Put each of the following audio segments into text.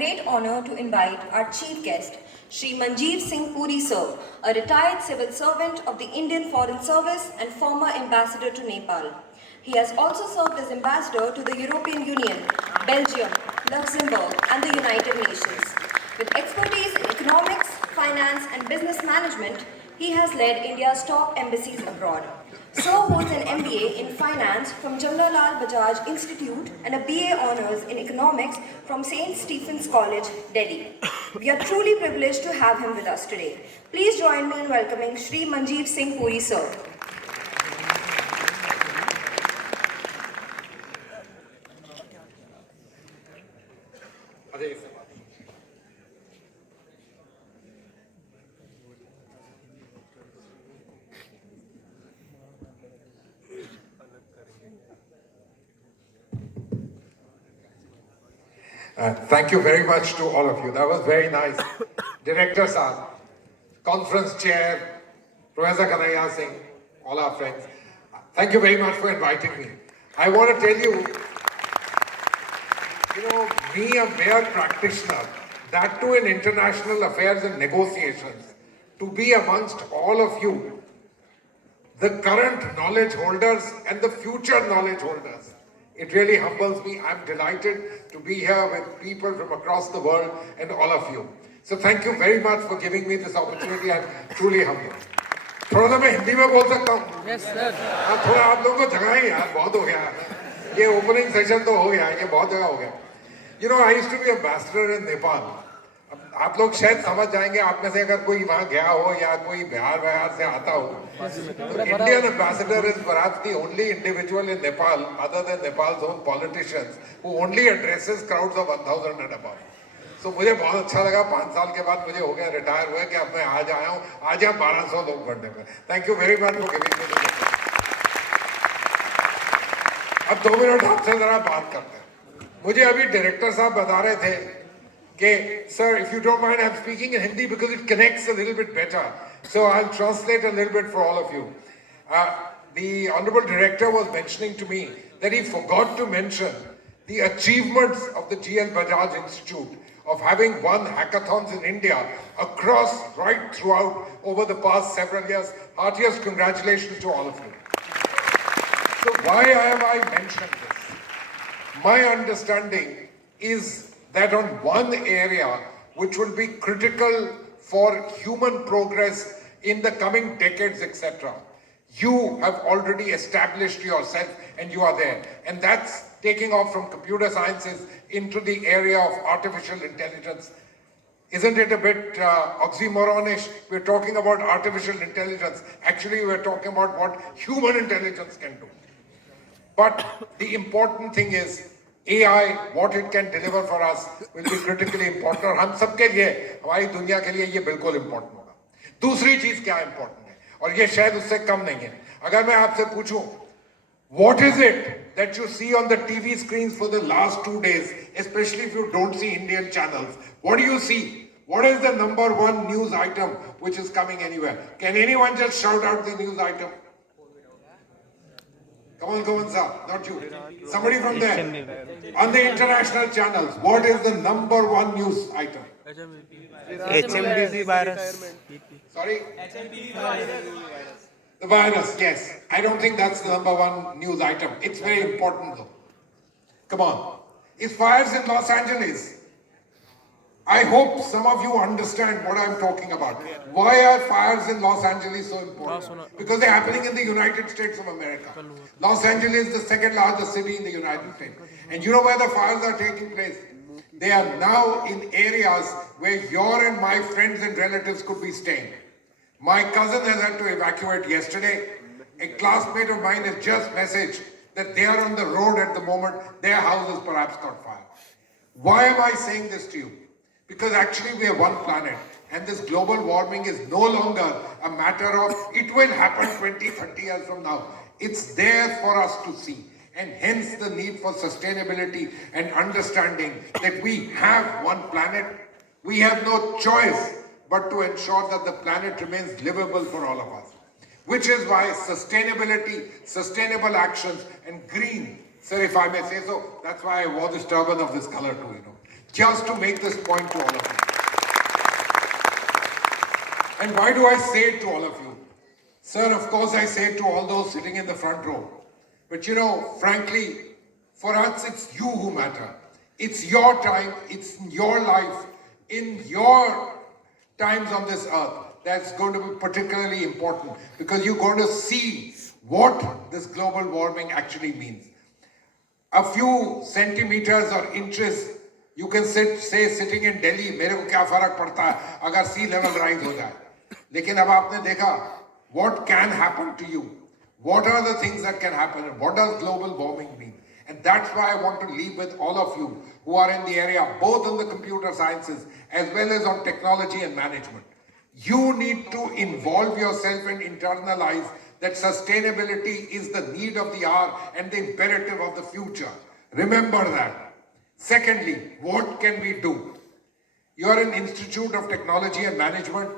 great honor to invite our chief guest, Shri Manjeev Singh Puri sir, a retired civil servant of the Indian Foreign Service and former ambassador to Nepal. He has also served as ambassador to the European Union, Belgium, Luxembourg, and the United Nations. With expertise in economics, finance, and business management, he has led India's top embassies abroad. So holds an MBA in Finance from Jamnalal Bajaj Institute and a BA Honours in Economics from St. Stephen's College, Delhi. We are truly privileged to have him with us today. Please join me in welcoming Shri Manjeev Singh Puri sir. Thank you very much to all of you. That was very nice. Director Saab, Conference Chair, Professor Kanhaiya Singh, all our friends. Thank you very much for inviting me. I want to tell you, me a mere practitioner, that too in international affairs and negotiations, to be amongst all of you, the current knowledge holders and the future knowledge holders. It really humbles me. I'm delighted to be here with people from across the world and all of you. So thank you very much for giving me this opportunity. I'm truly humbled. थोड़ा सा मैं हिंदी में बोल सकता हूँ? Yes, sir. हाँ, थोड़ा आप लोगों को जगह ही यार बहुत हो गया। ये opening session तो हो गया, ये बहुत जगह हो गया। I used to be ambassador in Nepal. आप लोग शायद समझ जाएंगे, आप में से अगर कोई वहाँ गया हो या कोई बिहार से आता हो, तो Indian ambassador is perhaps the only individual in Nepal, other than Nepal's own politicians, who only addresses crowds of 1,000 and above. So मुझे बहुत अच्छा लगा, 5 साल के बाद मुझे हो गया रिटायर हुए कि अब मैं आज आया हूँ, आज यहाँ 1200 लोग बढ़ने पर. Thank you very much for giving me the opportunity. अब 2 मिनट आपसे जरा बात करते हैं. मुझे अभी डायरेक्टर साहब बता रहे थे Okay, sir, if you don't mind, I'm speaking in Hindi because it connects a little bit better. So I'll translate a little bit for all of you. The Honorable Director was mentioning to me that he forgot to mention the achievements of the GL Bajaj Institute of having won hackathons in India across, right throughout, over the past several years. Heartiest congratulations to all of you. So why have I mentioned this? My understanding is that on one area which will be critical for human progress in the coming decades, etc., you have already established yourself and you are there. And that's taking off from computer sciences into the area of artificial intelligence. Isn't it a bit oxymoronish? We're talking about artificial intelligence. Actually, we're talking about what human intelligence can do. But the important thing is, AI, what it can deliver for us will be critically important. और हम सबके लिए, हमारी दुनिया के लिए ये बिल्कुल important होगा. दूसरी चीज क्या important है? और ये शायद उससे कम नहीं है. अगर मैं आपसे पूछूं, what is it that you see on the TV screens for the last 2 days, especially if you don't see Indian channels? What do you see? What is the #1 news item which is coming anywhere? Can anyone just shout out the news item? Come on, sir, not you. Somebody from there. On the international channels, what is the #1 news item? HMPV virus. Sorry? HMPV virus. The virus, yes. I don't think that's the #1 news item. It's very important though. Come on. It's fires in Los Angeles. I hope some of you understand what I'm talking about. Why are fires in Los Angeles so important? Because they're happening in the United States of America. Los Angeles is the second largest city in the United States. And you know where the fires are taking place? They are now in areas where your and my friends and relatives could be staying. My cousin has had to evacuate yesterday. A classmate of mine has just messaged that they are on the road at the moment. Their house has perhaps caught fire. Why am I saying this to you? Because actually we have one planet, and this global warming is no longer a matter of it will happen 20, 30 years from now. It's there for us to see, and hence the need for sustainability and understanding that we have one planet. We have no choice but to ensure that the planet remains livable for all of us. Which is why sustainability, sustainable actions, and green, sir, if I may say so, that's why I wore this turban of this color too, just to make this point to all of you. And why do I say it to all of you? Sir, of course I say it to all those sitting in the front row. But you know, frankly, for us, it's you who matter. It's your time, it's your life, in your times on this earth that's going to be particularly important, because you're going to see what this global warming actually means. A few centimeters or inches, you can say sitting in Delhi, मेरे को क्या फर्क पड़ता है अगर sea level rise हो जाए. लेकिन अब आपने देखा, what can happen to you? What are the things that can happen? What does global warming mean? And that's why I want to leave with all of you who are in the area, both on the computer sciences as well as on technology and management. You need to involve yourself and internalize that sustainability is the need of the hour and the imperative of the future. Remember that. Secondly, what can we do? You are an Institute of Technology and Management.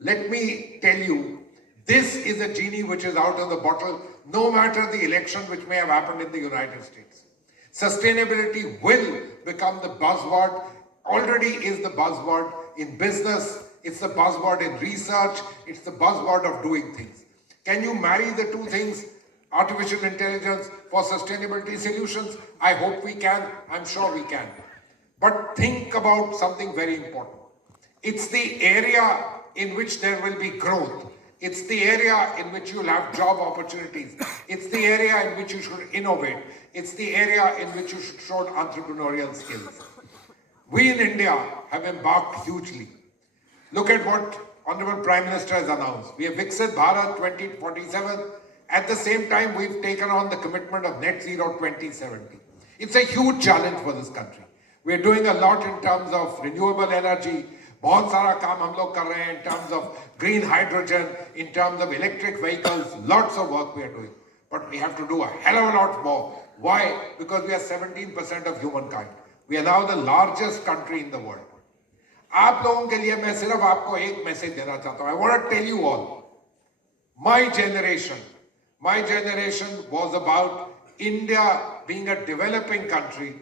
Let me tell you, this is a genie which is out of the bottle, no matter the election which may have happened in the United States. Sustainability will become the buzzword, already is the buzzword in business, it's the buzzword in research, it's the buzzword of doing things. Can you marry the two things, artificial intelligence for sustainability solutions? I hope we can, I'm sure we can. But think about something very important. It's the area in which there will be growth. It's the area in which you'll have job opportunities. It's the area in which you should innovate. It's the area in which you should show entrepreneurial skills. We in India have embarked hugely. Look at what Honorable Prime Minister has announced. We have Viksit Bharat 2047. At the same time, we've taken on the commitment of net zero 2070. It's a huge challenge for this country. We're doing a lot in terms of renewable energy. बहुत सारा काम हम लोग कर रहे हैं in terms of green hydrogen, in terms of electric vehicles, lots of work we are doing. But we have to do a hell of a lot more. Why? Because we are 17% of humankind. We are now the largest country in the world. आप लोगों के लिए मैं सिर्फ आपको एक message देना चाहता हूँ. I want to tell you all, my generation was about India being a developing country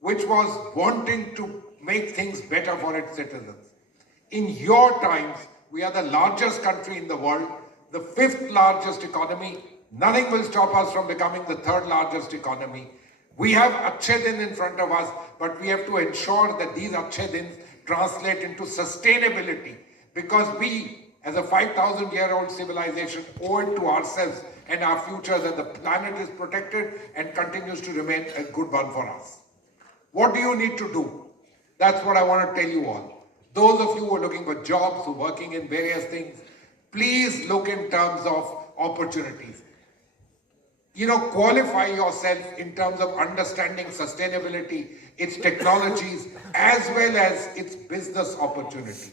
which was wanting to make things better for its citizens. In your times, we are the largest country in the world, the 5th largest economy. Nothing will stop us from becoming the 3rd largest economy. We have Achhe Din in front of us, but we have to ensure that these Achhe Dins translate into sustainability, because we, as a 5,000-year-old civilization, owe it to ourselves and our future that the planet is protected and continues to remain a good one for us. What do you need to do? That's what I want to tell you all. Those of you who are looking for jobs, who are working in various things, please look in terms of opportunities. You know, qualify yourself in terms of understanding sustainability, its technologies, as well as its business opportunity.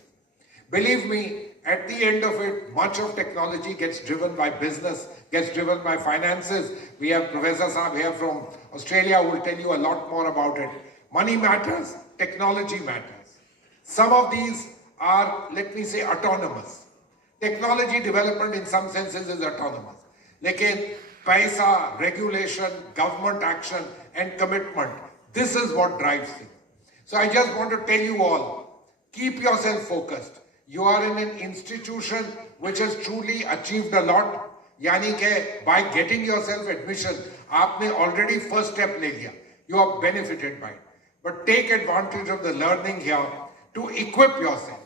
Believe me, at the end of it, much of technology gets driven by business, gets driven by finances. We have Professor Saab here from Australia who will tell you a lot more about it. Money matters, technology matters. Some of these are, let me say, autonomous. Technology development in some senses is autonomous. Lekin paisa, regulation, government action and commitment, this is what drives things. So I just want to tell you all, keep yourself focused. You are in an institution which has truly achieved a lot. Yani ke by getting yourself admission, aapne already first step le liya. You are benefited by it. But take advantage of the learning here to equip yourself.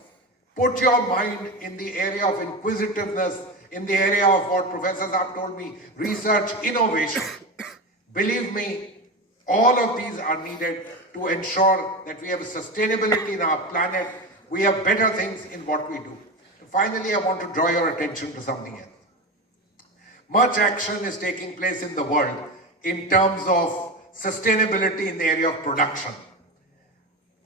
Put your mind in the area of inquisitiveness, in the area of what Professor Saab told me, research, innovation. Believe me, all of these are needed to ensure that we have sustainability in our planet. We have better things in what we do. And finally, I want to draw your attention to something else. Much action is taking place in the world in terms of sustainability in the area of production.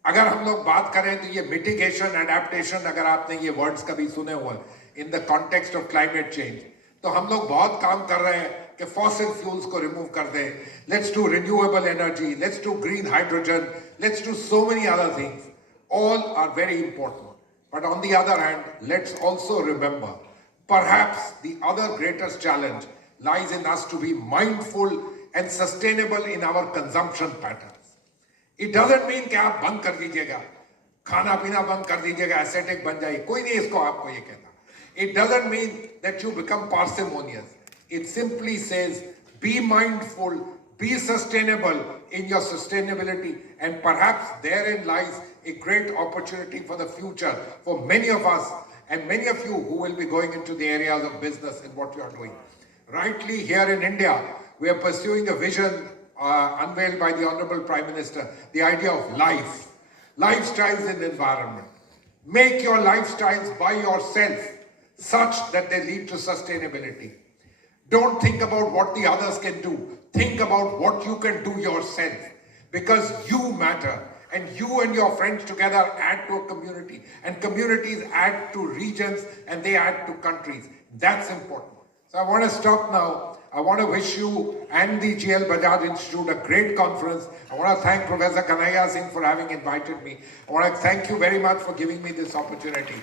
अगर हम लोग बात करें तो ये mitigation, adaptation, अगर आपने ये words कभी सुने हुए in the context of climate change, तो हम लोग बहुत काम कर रहे हैं कि fossil fuels को remove कर दें. Let's do renewable energy, let's do green hydrogen, let's do so many other things. All are very important. But on the other hand, let's also remember, perhaps the other greatest challenge lies in us to be mindful and sustainable in our consumption patterns. It doesn't mean कि आप बंद कर दीजिएगा, खाना पीना बंद कर दीजिएगा, ascetic बन जाइए, कोई नहीं इसको आपको ये कहता. It doesn't mean that you become parsimonious. It simply says be mindful, be sustainable in your sustainability, and perhaps therein lies a great opportunity for the future for many of us and many of you who will be going into the areas of business and what you are doing. Rightly here in India, we are pursuing a vision unveiled by the Honorable Prime Minister, the idea of life, lifestyles in the environment. Make your lifestyles by yourself such that they lead to sustainability. Don't think about what the others can do. Think about what you can do yourself, because you matter, and you and your friends together add to a community, and communities add to regions, and they add to countries. That's important. So I want to stop now. I want to wish you and the GL Bajaj Institute a great conference. I want to thank Professor Kanhaiya Singh for having invited me. I want to thank you very much for giving me this opportunity.